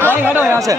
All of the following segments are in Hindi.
भाई हटो यहाँ से।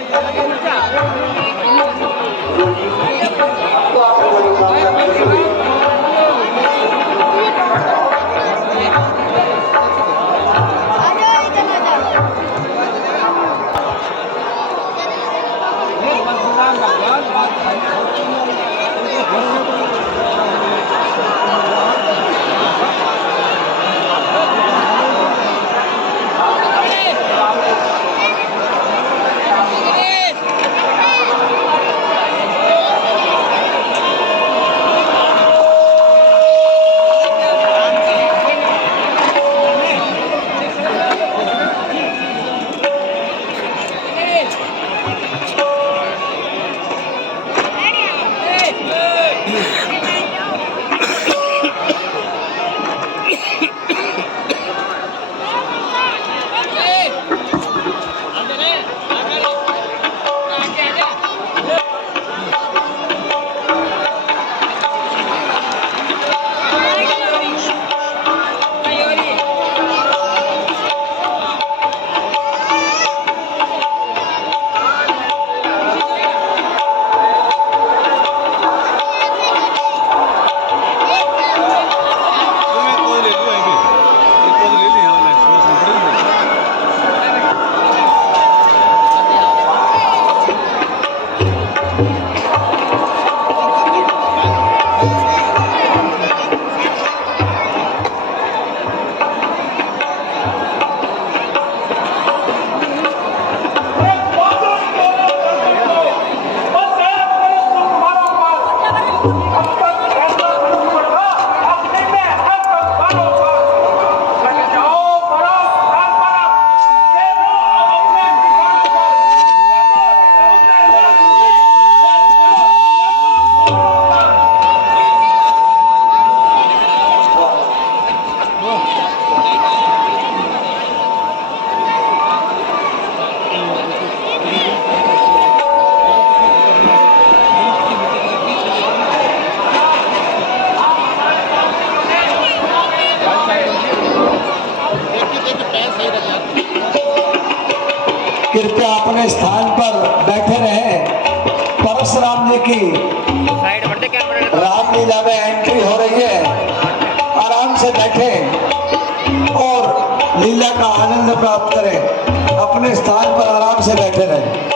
कृपया अपने स्थान पर बैठे रहे। परशुराम जी की रामलीला में एंट्री हो रही है। आराम से बैठे और लीला का आनंद प्राप्त करें। अपने स्थान पर आराम से बैठे रहें।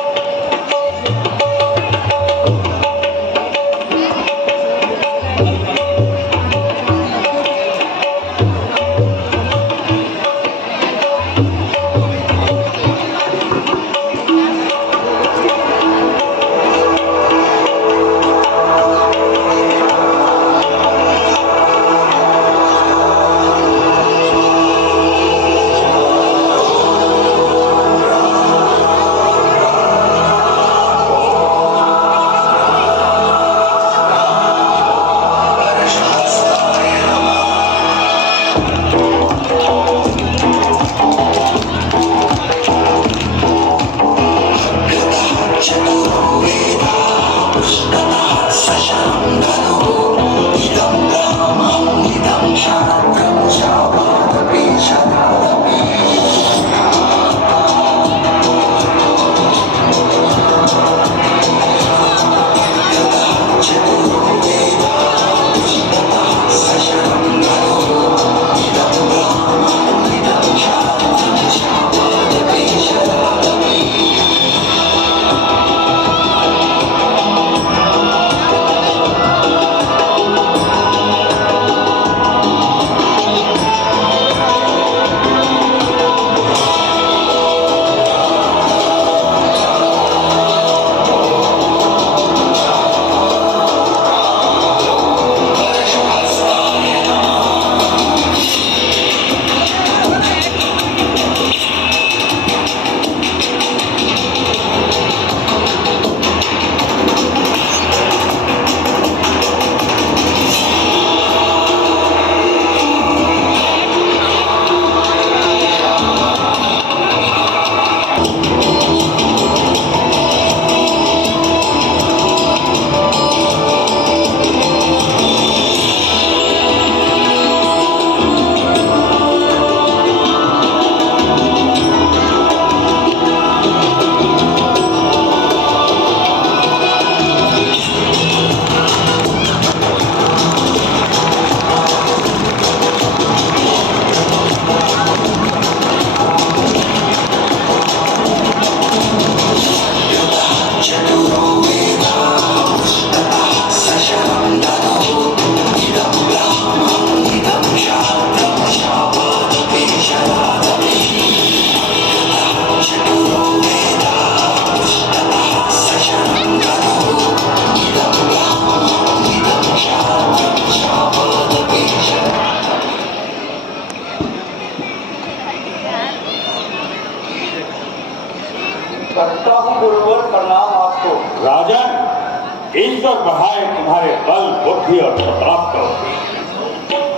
ईश्वर बढ़ाए तुम्हारे बल बुद्धि और प्रताप को।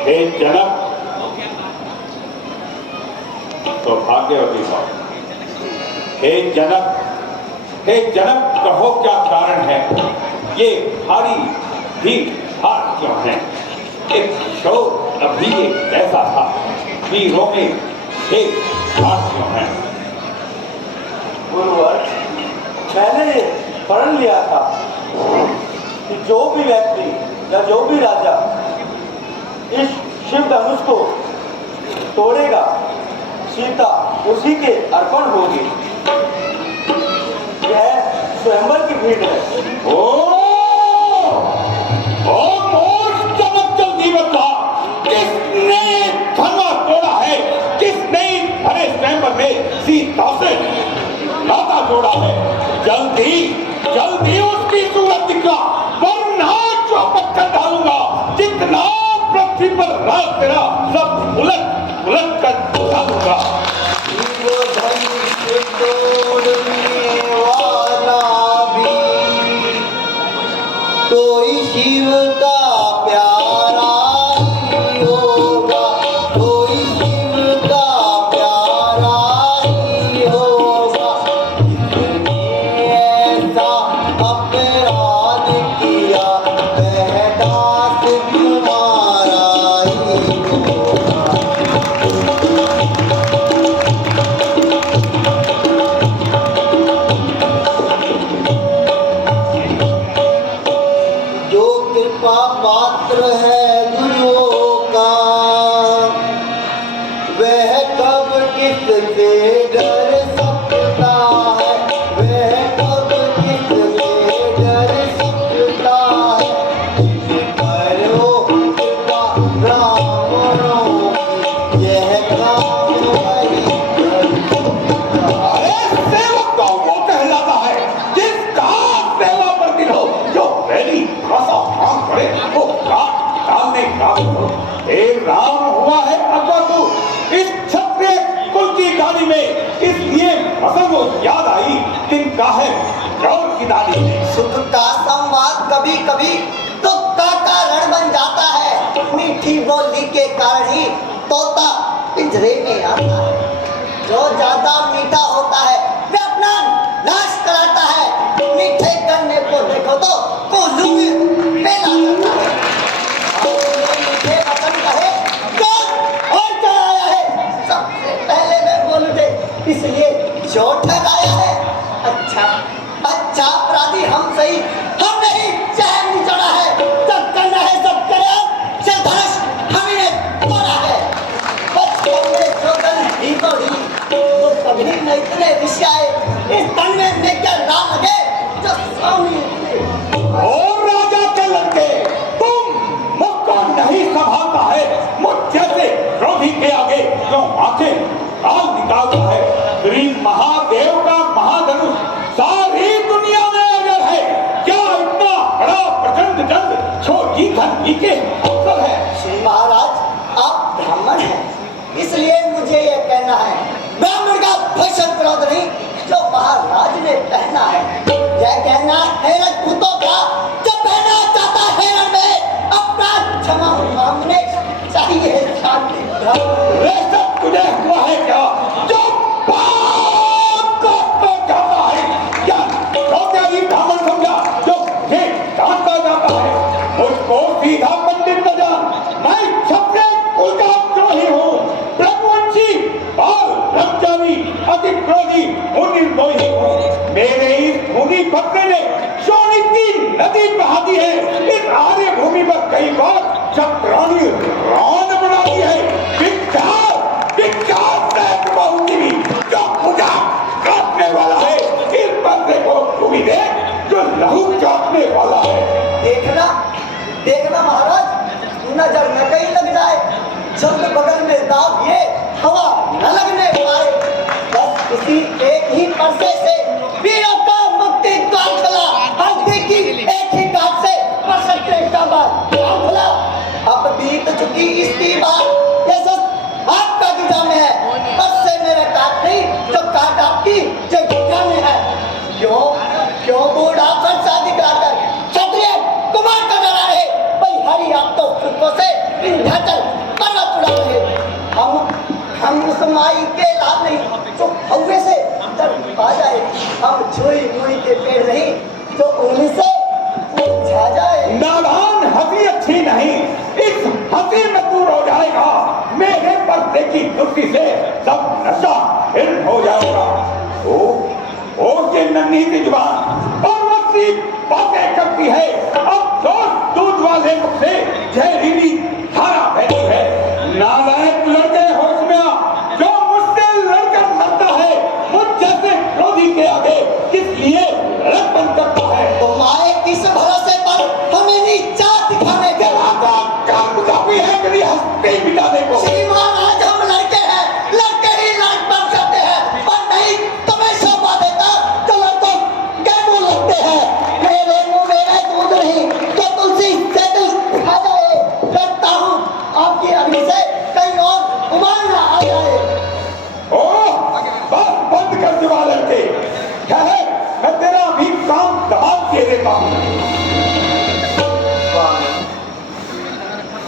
हे जनक, तो भाग्यवती हो। हे जनक, हे जनक, कहो क्या कारण है? ये भारी भीड़ भाड़ क्यों है? एक शोर अभी एक ऐसा था, वीरों में एक भाड़ क्यों है? गुरुवर, मैंने ये पढ़ लिया था कि जो भी व्यक्ति या जो भी राजा इस शिव धनुष को तोड़ेगा, सीता उसी के अर्पण होगी। यह स्वयंवर की भीड़ है। जल्दी बता, किसने धनुष तोड़ा है? किसने भरे स्वयंवर में सीता से नाता जोड़ा है? जल्दी जल्दी उसकी सूरत दिखा, वरना चौपट कर डालूंगा। जितना पृथ्वी पर राज तेरा सब उलट उलट कर डालूंगा। कोई शिव का प्यारा ही होगा, कोई शिव का प्यारा ही होगा। जिसने ऐसा अपराध किया, वह दास तुम्हारा ही होगा। जो कृपा पात्र है गुरुओं का, वह कब किससे डर सकता है? वह कब किससे डर सकता है? करो कृपा ब्राह्मणों की, यह काम वही कर सकता है। अरे सेवक तो वो कहलाता है जिसका सेवा पर दिल हो, जो पहली भाषा काम करे वो काट डालने का हो। हे राम हुआ है अकबरु इस क्षत्रिय कुल की गाड़ी में, इसलिए फसल को याद आई किनका है जौर की दाढ़ी में। सुख का संवाद कभी कभी दुख का कारण बन जाता है। मीठी बोली के कारण ही तोता पिंजरे में आता है। जो ज्यादा मीठा होता है वह अपना नाश कराता है। मीठे करने को देखो तो कोल्हू में पेला करता है। और जो मीठे वचन कहे कौन और चढ़ाया है? सबसे पहले मैं बोलूं थे, इसलिए जो ठहराया है। अच्छा अच्छा अपराधी हम सही, हम नहीं चहल नहीं चढ़ा है। जब करना है सब करे, से धनुष हम ही ने तोड़ा है। बचपन में जो गन ही तोड़ी, वो कभी नहीं इतने विषय इस तन में लेकर राम लगे जो स्वामी और राजा के लड़के, तुम मुख को नहीं संभालता है। मुझ जैसे क्रोधी के आगे जो आंखें काल निकालता है। गरीब महादेव का महाधनुष सारी दुनिया में अगर है, क्या इतना बड़ा प्रचंड दंड छोटी धरती के अवसर है? श्री महाराज, आप ब्राह्मण हैं, इसलिए मुझे ये कहना है, ब्राह्मण का भूषण क्रोध नहीं जो महाराज ने पहना है। यह कहना है राजपूतों का, जो पहना चाहता है रण में अपना क्षमा मांगने चाहिए शांति। वैसा तुझे हुआ है क्या जो बाप को तो जाता है? क्या ही ब्राह्मण समझा जो मुझे जानता जाता है? मुझको सीधा पंडित न जान, मैं क्षत्रिय कुल का द्रोही हूँ। ब्रह्मवंशी बाल ब्रह्मचारी अति क्रोधी निर्दोही हूँ। मेरे इस भूमि पत्नी ने सोने की नदी बहा दी है। इस आर्य भूमि पर कई बार चक्रानी रान बना दी है। विख्यात विख्यात बहुजीवी जो पूजा काटने वाला है, इस बंदे को भूमि दे जो लहू चाटने वाला है। देखना देखना महाराज, नजर न कहीं लग जाए, जब बगल में दाव ये हवा न लगने पाए। बस किसी एक ही परसे से वीरों का मुक्ति द्वार खुला। हल्दी की एक ही काट से परसत्रे का द्वार खुला। अब बीत चुकी इसकी बात, ये सब आपका गिजा में है। परसे मेरा काट नहीं, जो काट आपकी जो गिजा में है। क्यों क्यों बूढ़ा फरसा दिखाकर छठ हम उस माई के लाल नहीं जो हवे से पा जाए, हम छुई मुई के पेड़ नहीं जो उंगली से छा जाए। नादान, हंसी अच्छी नहीं, इस हंसी में दूर हो जाएगा। मेरे पर्दे की दुर्सी से सब नशा हिल हो जाएगा। ओ ये नन्ही सी जुबान और सी बातें करती है। अब दूध वाले मुख से जहरीली धारा बहती है। नालायक लड़के होश में आ, जो मुझसे लड़कर मरता है, मुझ जैसे क्रोधी के आगे किस लिए लड़क बन करता है। तो माए किस भरोसे पर हमें नीचा दिखाने के राजा काम काफी है कि हंसते मिटाने को। श्रीमान आज हम लड़के हैं, लड़के ही लड़क बन सकते हैं, पर नहीं तुम्हें शोभा देता तो लड़कों के मुंह लगते हैं। मेरे मुंह में दूध नहीं तो तुलसी से दिल खा जाए। डरता हूँ आपकी अग्नि से कहीं और उबाल ना आ जाए। ओ बस बंद कर जुबा लड़के, ठहर, मैं तेरा भी काम दबाव दे देता हूँ।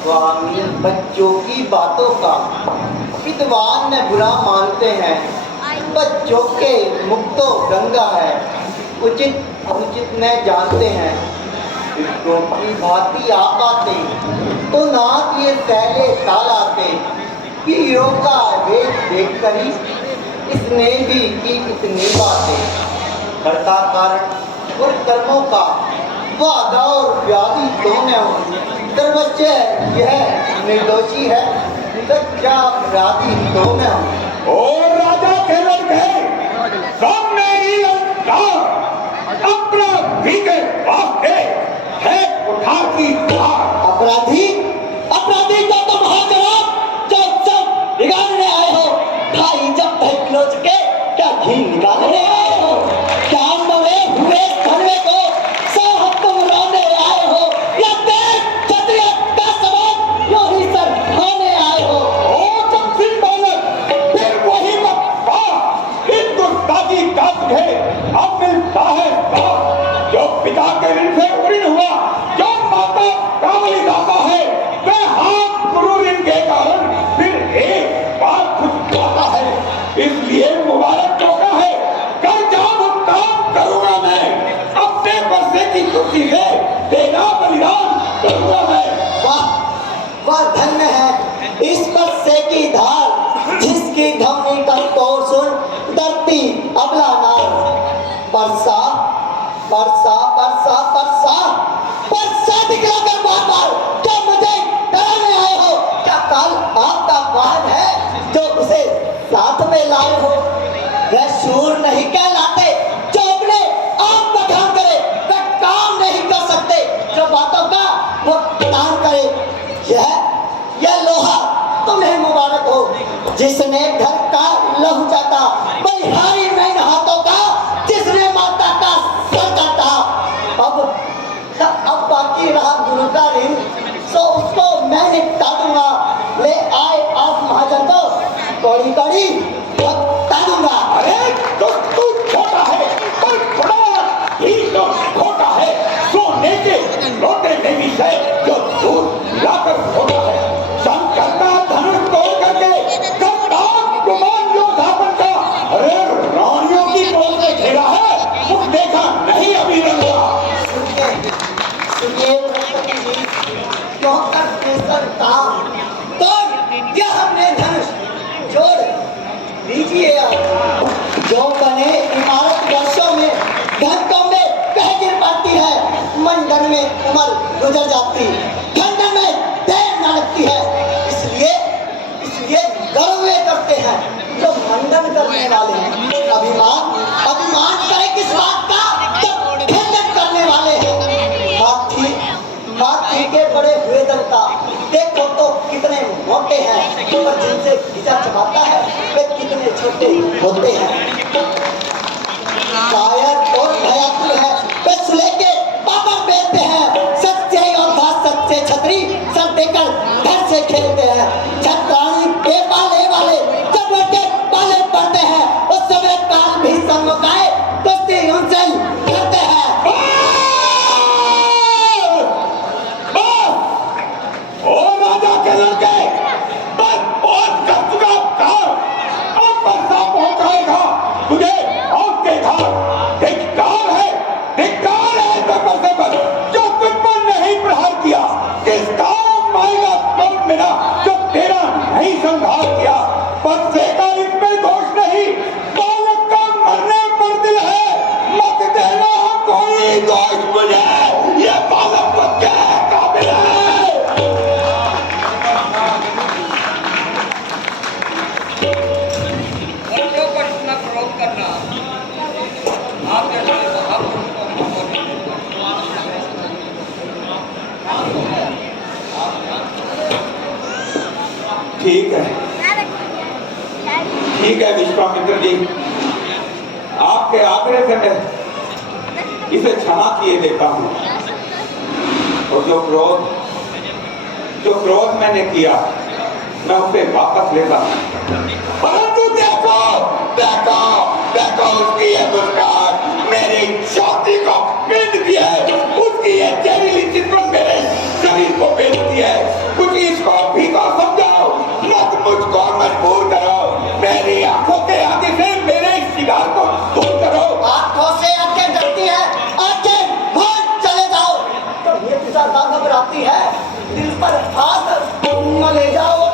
स्वामी बच्चों की बातों का विद्वान न बुरा मानते हैं। बच्चों के मुख तो गंगा है, उचित अनुचित न जानते हैं। बच्चों की भांति आप आते तो नाथ ये सहले ताल आते। पीरों का वेश देख कर ही इसने भी की इतनी बातें। कर्ता कारण और कर्मों का वादा और व्याधि दोनों सर्वोच्च यह निर्दोषी है, सच्चा अपराधी दोनों। और राजा के लड़के सामने ही अपना भी के पास है उठा की अपराधी अपराधी तो तुम हो जनाब, जो सब बिगाड़ने आए हो। भाई जब तक लोच के क्या घी निकालने आए हो, क्या मरे हुए धनवे को सब तुम रोने आए हो, या देश क्षत्रिय का सवाल यो ही सर खाने आए हो। ओ कमसिन बालक, फिर वही मत हिंदुस्तानी का तुझे अब मिलता है साथ। जो पिता के ऋण से उड़ीन हुआ, जो माता कामली दाता है, वह हाथ गुरु ऋण के कारण फिर एक बार खुद जाता है। इसलिए मुबारक मौका है, कल जहाँ भुगतान करूंगा मैं, अपने बरसे की कुर्सी से तेरा बलिदान करूंगा मैं। वाह धन्य है इस बरसे की धार, जिसकी धमनी का तोड़ सुन धरती अबला नार। बरसा बरसा बरसा बरसा बरसा दिखला कर बार क्या मुझे डराने आए हो। क्या काल आपका वाहन है जो उसे साथ में लाए हो। वह शूर नहीं कहलाते जो अपने आप बखान करे, वह काम नहीं कर सकते जो बातों का वो दान करे। यह लोहा तुम्हें मुबारक हो, जिसने घर का लहू जाता, बलिहारी मैन हाथों का जिसने माता का सर काटा। अब बाकी रहा गुरु का ऋण, सो उसको मैं निपटा दूंगा। ले आए आप महाजन को कौड़ी कौड़ी बता दूंगा। अरे तो तू छोटा है, पर बड़ा ही तो छोटा है। सोने के लोटे में भी है जो दूध लाकर छोटा है। शंकर का धनुष तोड़ करके करतार गुमान योद्धा बनता। अरे रानियों की गोद में खेला है, कुछ देखा नहीं अभी रंगा। सुनिए क्यों करते सरता तो क्या हमने धनुष जोड़ दीजिए। जो बने इमारत वर्षों में घंटों में कह गिर पड़ती है, मंडन में उम्र गुजर जाती, खंडन में देर न लगती है। इसलिए गर्व वे करते हैं जो मंडन करने वाले हैं। अभिमान करे किस बात का जब खंडन करने वाले हैं। हाथी के बड़े हुए दंता देखो तो कितने मोटे हैं, पर जिनसे खींचा चबाता है वे कितने छोटे होते हैं। कायर और भयातुर है, वे सुले के पापड़ बेचते हैं। सच्चे योद्धा सच्चे छतरी सर देकर घर से खेलते हैं। छत्राणी के पाले वाले जब उनके पाले पड़ते हैं, उस समय काल भी सम्मुखाए कुश्ती उनसे करते हैं। ओ राजा के लड़के, बस बहुत कर चुका काम। बच्चे का इसमें दोष नहीं, बालक का मरने पर दिल है। मत देना कोई दोष मुझे, ये बालक बच्चे काबिल है। बच्चों पर इतना क्रोध करना आप जैसे महापुरुष को मौका नहीं देता। ठीक है विश्वामित्र जी, आपके आग्रह से मैं इसे क्षमा किए देता हूँ। और जो क्रोध मैंने किया मैं उसे वापस लेता हूँ। परंतु देखो देखो देखो उसकी ये मुस्कान मेरी छाती को पीट दिया है, उसकी ये जहरीली चितवन मेरे शरीर को पीटती है। कुछ इसको भी को समझाओ, मत मुझको मजबूर करो, मेरी आंखों के आगे से मेरे शिकार को दूर करो। आंखों से आंखें डरती है, आंखें भाग चले जाओ। तो ये पिता घबराती है, दिल पर हाथ न ले जाओ।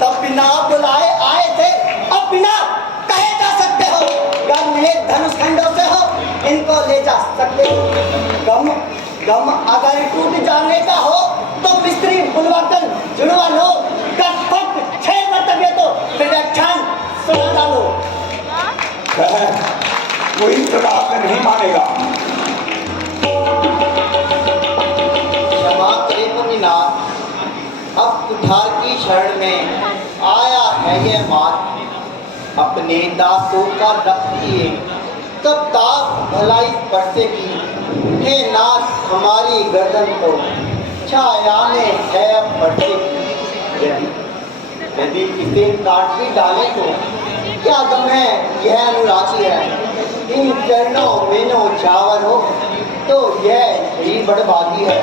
तब बिना बुलाए आए थे, अब बिना कहे जा सकते हो। गम में धनुष खंडों से हो, इनको ले जा सकते हो। गम अगर टूट जाने का हो तो मिस्त्री बुलवाकर जुड़वा लो। कटपट 6 मरतबे तो फिर व्याख्यान सुना डालो। कोई प्रकार से नहीं मानेगा। क्षमा करे मुनिनाथ, अब कुठार की शरण में आया है ये मात। अपने दासों का रखिए कब ताक भलाई परसे की। हे नाथ हमारी गर्दन को छाया में है अब परसे की। यदि किसे काट भी डाले तो क्या गम है, यह अनुराची है। इन चरणों में नो छावर हो तो यह ही बड़भागी है।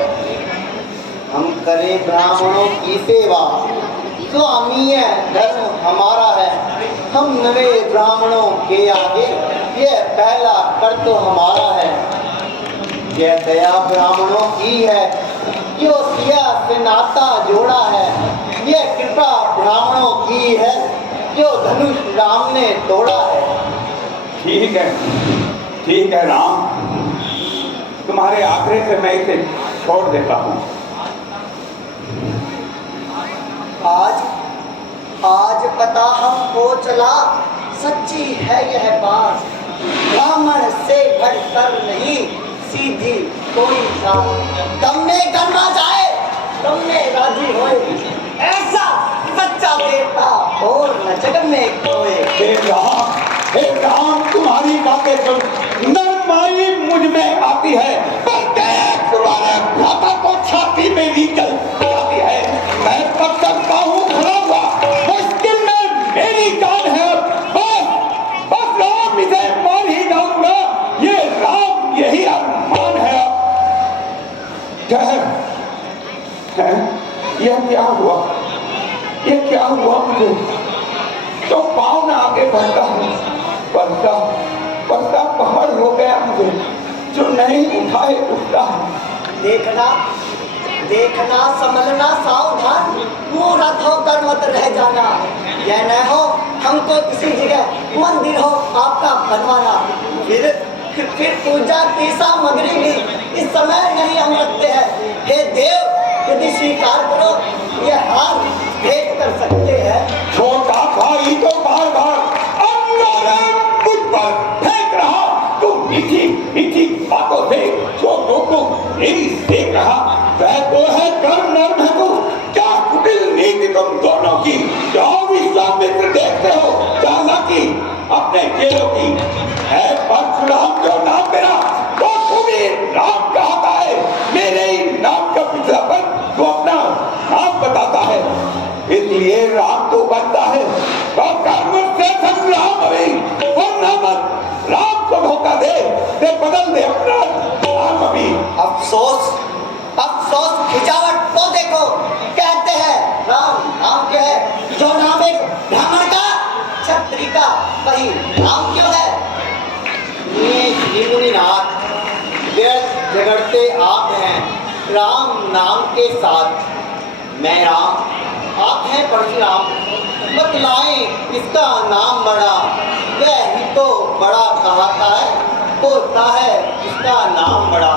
हम करें ब्राह्मणों की सेवा, स्वामी है धर्म हमारा है। हम नवे ब्राह्मणों के आगे यह पहला कर तो हमारा है। यह दया ब्राह्मणों की है जो सिया से नाता जोड़ा है। यह कृपा ब्राह्मणों की है जो धनुष राम ने तोड़ा है। ठीक है राम, तुम्हारे आग्रह से मैं इसे छोड़ देता हूँ। आज पता हमको चला, सच्ची है यह बात। ब्राह्मण से बढ़कर नहीं सीधी कोई बात। तुमने गरमा जाए, तुमने राजी होए, ऐसा सच्चा देवता और न जग में कोई। हे राम तुम्हारी बातें सुन नरमाई मुझ में आती है, पर तुम्हारे भ्राता को छाती में भी चल जाती है। मैं तब तक हूँ खड़ा हुआ, मुश्किल में मेरी जान है। बस राम इसे मार ही डालूंगा, ये राम यही अरमान है। यह क्या हुआ, ये क्या हुआ मुझे? तो पाँव में आगे बढ़ता है, बढ़ता पहाड़ हो गया मुझे, जो नहीं उठाए उठता है। देखना संभलना सावधान, मूर्ख होकर मत रह जाना। यह न हो हमको किसी जगह मंदिर हो आपका बनवाना। फिर पूजा की सामग्री भी इस समय नहीं हम रखते हैं। हे देव यदि स्वीकार करो, यह हार भेंट कर सकते हैं। छोटा भाई तो बार मुझ पर फेंक रहा, तू मीठी बातों से जो लोगों मेरी सेक रहा, वह तो है कर्म नर्म है तू। क्या कुटिल नीति तुम दोनों की, क्या विश्वामित्र देखते हो जाना की अपने चेलों की है। परशुराम जो नाम मेरा तो तुम्हें राम कहता है, मेरे ही नाम का पिछलापन तो अपना नाम बताता है। इसलिए राम तो बनता है तो कर्म से संग्राम अभी राम को धोखा दे बदल दे अपना नाम अभी। अफसोस खिंचावट तो देखो, कहते हैं राम नाम क्या है, जो नाम एक ब्राह्मण का क्षत्रिय का वही राम क्यों है। श्री मुनिनाथ व्यर्थ झगड़ते आप हैं राम नाम के साथ। मैं राम, आप हैं परशुराम। बतलाएं इसका नाम बड़ा, वह ही तो बड़ा कहता है, होता है इसका नाम बड़ा।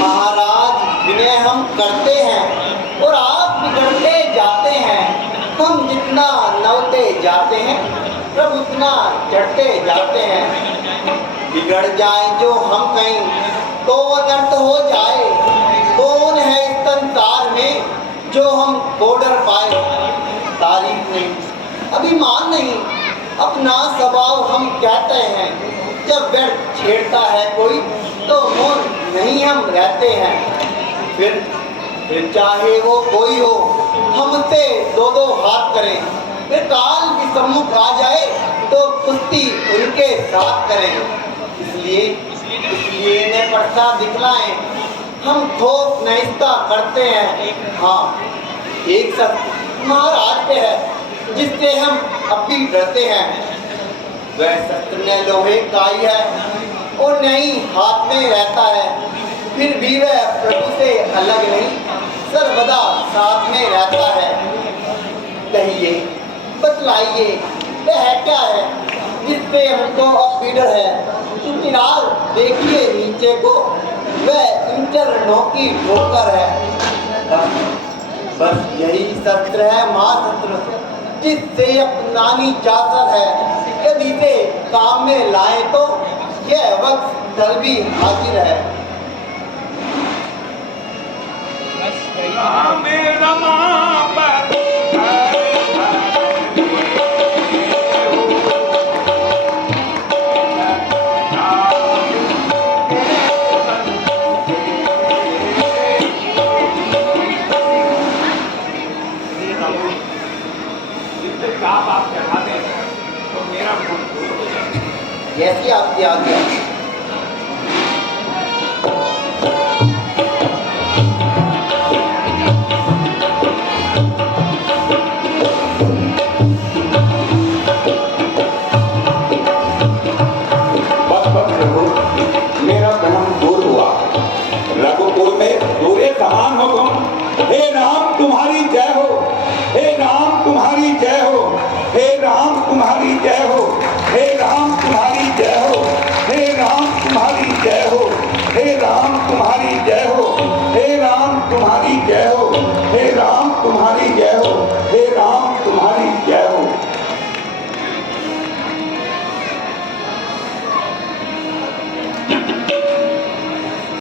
महाराज विनय हम करते हैं और आप बिगड़ते जाते हैं। हम जितना नवते जाते हैं प्रभु उतना चढ़ते जाते हैं। बिगड़ जाए जो हम कहीं तो अनर्थ हो जाए। कौन है इस संसार में जो हम बॉर्डर पाए। तारीफ नहीं, अभिमान नहीं, अपना स्वभाव हम कहते हैं। जब व्यर्थ छेड़ता है कोई तो मौन नहीं हम रहते हैं। फिर चाहे वो कोई हो हमसे दो दो हाथ करें। फिर काल भी सम्मुख आ जाए तो कुश्ती उनके साथ करें। इसलिए इन्हें पड़ता दिखलाएं, हम थोक न इसका करते हैं। हाँ, एक शस्त्र महाराज पे है जिससे हम अब भी डरते हैं। वह शस्त्र न लोहे का ही है और नहीं हाथ में रहता है। फिर भी वह प्रभु से अलग नहीं, सर्वदा साथ में रहता है। कहिए, बतलाइए, वह क्या है जिससे हमको अब भी डर है। फिलहाल देखिए नीचे को, वह इन चरणों की ठोकर है। बस यही शस्त्र है महाशस्त्र, जिससे अपनानी चादर है। यदि से काम में लाए तो यह वक्त कल भी हाजिर है। जैसी आपकी आज्ञा। मेरा भ्रम दूर हुआ। रघुकुल में दूरे समान हो तुम। हे राम तुम्हारी जय हो, हे राम तुम्हारी जय हो, हे राम तुम्हारी जय हो।